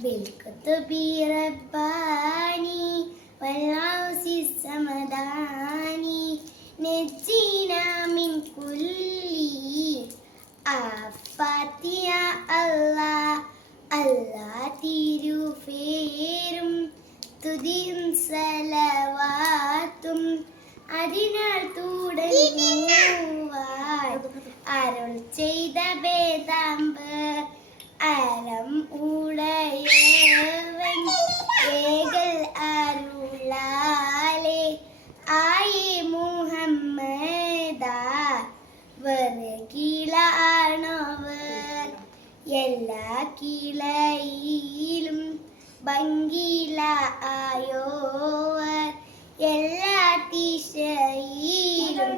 بالكتب رباني والعوس السمداني نجينا من كل آفات يا الله الله തിരുഫേരും തുതിയും സലവാത്തും അതിനാൽ തുടങ്ങുവാൻ അരുൾ ചെയ്ത വേദാംബർ അരം ഉടയവൻ ഏകൽ അരുളാലെ ആയി മുഹമ്മദ വെറുകിലാണവർ എല്ലാ കിളയിലും ഭംഗില ആയോവർ എല്ലാ ദിശയിലും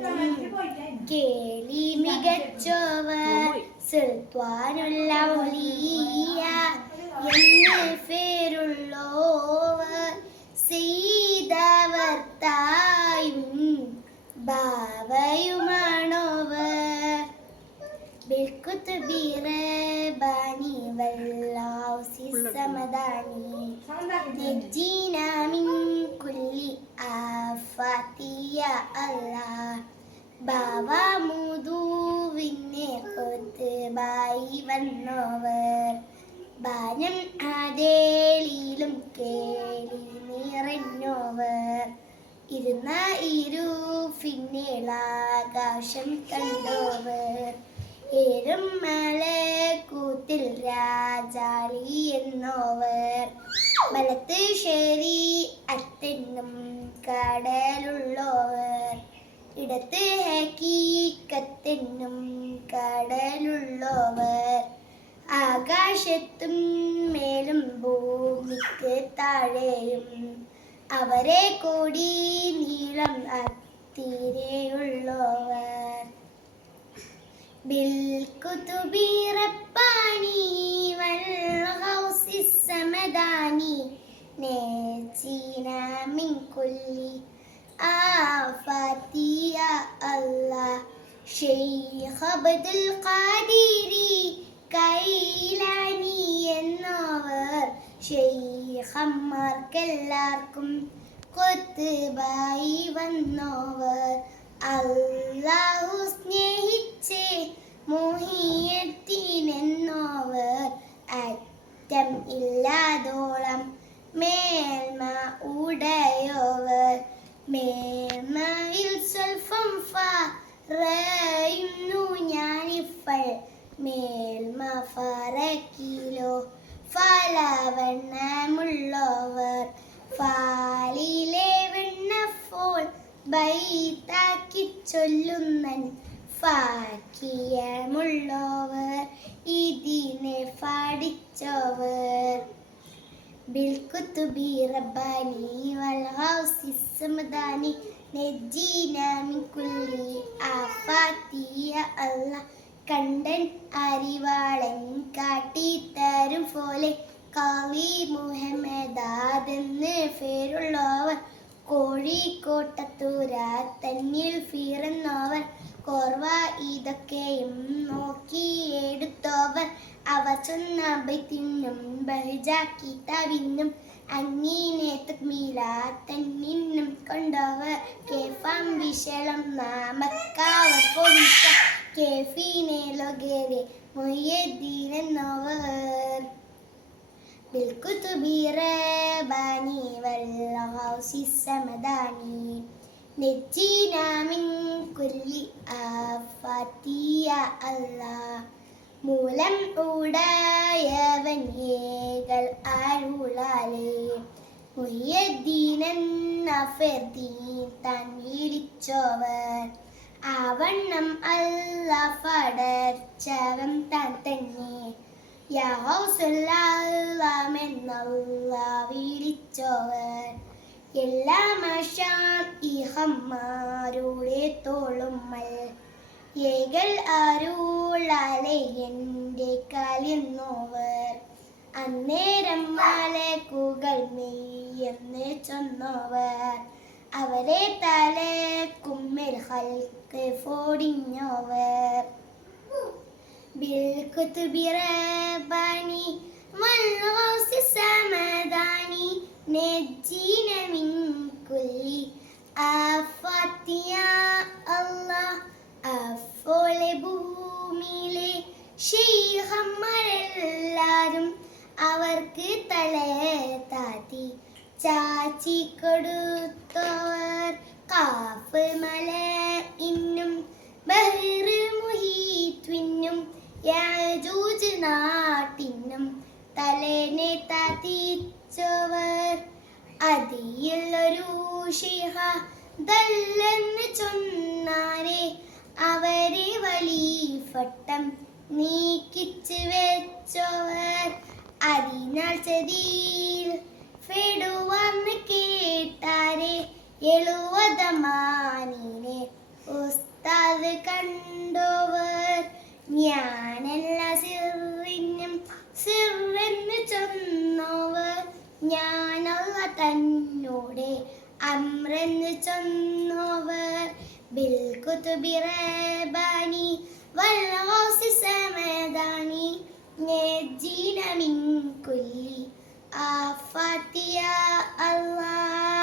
കേളി മികച്ചവർ സുൽത്താനുള്ള ഔലിയ എന്ന് പേരുള്ളവർ ചെയ്തവർ തായും ബാവയുമാണവർ بالكتب رباني والعوس السمداني نجينا من كل آفات يا الله ബാവ മുതുവിനെ കൊത്തുബായി വന്നവർ ബാനം ആദേളിയിലും കേളി നിറഞ്ഞവർ ഇരുന്ന ഇരുഫിന്നേളാകാശം കണ്ടവർ ഏറും മലക്കൂത്തിൽ രാജാളി എന്നവർ വലത്ത് ശരി അത്തെന്നും കടലുള്ളവർ ഇടത്ത് ഹക്കീക്കത്തെന്നും കടലുള്ളവർ ആകാശത്തും മേലും ഭൂമിക്ക് താഴെയും അവരെ കൂടി നീളം അത്തിരെയുള്ളവർ بالكتب رباني والغوث السمداني نجينا من كل آفات يا الله شيخ عبد القادر കൈലാനി എന്നവർ ഷെയ്ഖന്മാർക്കെല്ലാവർക്കും കൊത്തുബായി വന്നവർ അല്ലാഹു സ്നേഹിച്ച് മുഹിയത്തിനെന്നവർ അറ്റം ഇല്ലാതോളം മേൽമ ഉടയവർ മേൽമയിൽ സ്വൽപ്പം പറയുന്നു ഞാനിപ്പോൾ മേൽമ ഫറക്കിലോ ഫലവണ്ണമുള്ളവർ ഫാലിലെ വെണ്ണപ്പോൾ ബൈത്താക്കി ചൊല്ലുന്നൻ ഫാക്കിയമുള്ളവർ ഇതിനെ പഠിച്ചവർ بالكتب رباني والغوث السمداني نجينا من كل آفات يا الله കണ്ടൻ അരിവാളൻ കാട്ടിത്തരും പോലെ കാളി മുഹമ്മദാദെന്ന് പേരുള്ളവർ കോഴിക്കോട്ടത്തൂര തന്നിൽ ഫീറന്നവർ കോർവ ഇതൊക്കെയും നോക്കിയെടുത്തവർ അവ ചൊന്ന ബൈത്തിനും ബഹജ കിതാബിനും അങ്ങിനെ തക്മീല തന്നിനും കൊണ്ടവർ കേഫാം വിശലം നാമക്കാവർ പൊലിച്ച കേഫീനെ ലൊഗേരെ മൊയ്യദ്ദീൻ എന്നവർ بالكتب رباني والغوث السمداني نجينا من كل آفات يا الله മൂലം ഉടയവൻ ഏകൽ അരുളാലേ മുയ്യദ്ദീനെന്ന ഫർദീൻ താൻ വിളിച്ചവർ ആവണ്ണം അല്ല പടച്ചവൻ താൻ തന്നെ യാ ഹൗസുല്ലാമെന്നല്ല വിളിച്ചവർ എല്ലാ മഷാം ഇഹന്മാരുടെ തോളുമ്മൽ ഏകൽ അരുളാലെ എൻ്റെ കലിയുന്നവർ അന്നേരം മലക്കുകൾ മെയ്യെന്ന് ചൊന്നവർ അവരെ തലക്കുമ്മിൽ ഹൽക്ക് ഫോടിഞ്ഞവർ بالكتب رباني والغوث അവർക്ക് തലയെ താത്തി ചാച്ചി കൊടുത്തോവർ കാഫ് മല ഇന്നും ബഹ്റ് മുഹീത്വിന്നും യാജൂജ് നാട്ടിനും തലേനെ താത്തിച്ചവർ അതിയുള്ളൊരു ശിഹ ദല്ലെന്ന് ചൊന്നാരെ അവരെ വലിഫട്ടം നീക്കിച്ച് വെച്ചവർ അതിനാൽ ചതിയിൽ ഫെടുവന്ന് കേട്ടാരെ എളുവതമാനിനെ ഉസ്താദ് കണ്ടോവർ ഞാനല്ല സിറിനും സിറെന്ന് ചൊന്നോവർ ഞാനല്ല തന്നോടെ അമ്രെന്ന് ചൊന്നോവർ ബിൽ കുതുബി റബ്ബാനി വൽഗൗസി സമദാനി നജ്ജിന മിൻ കുല്ലി ആഫാത്തി യാ അല്ലാഹ്.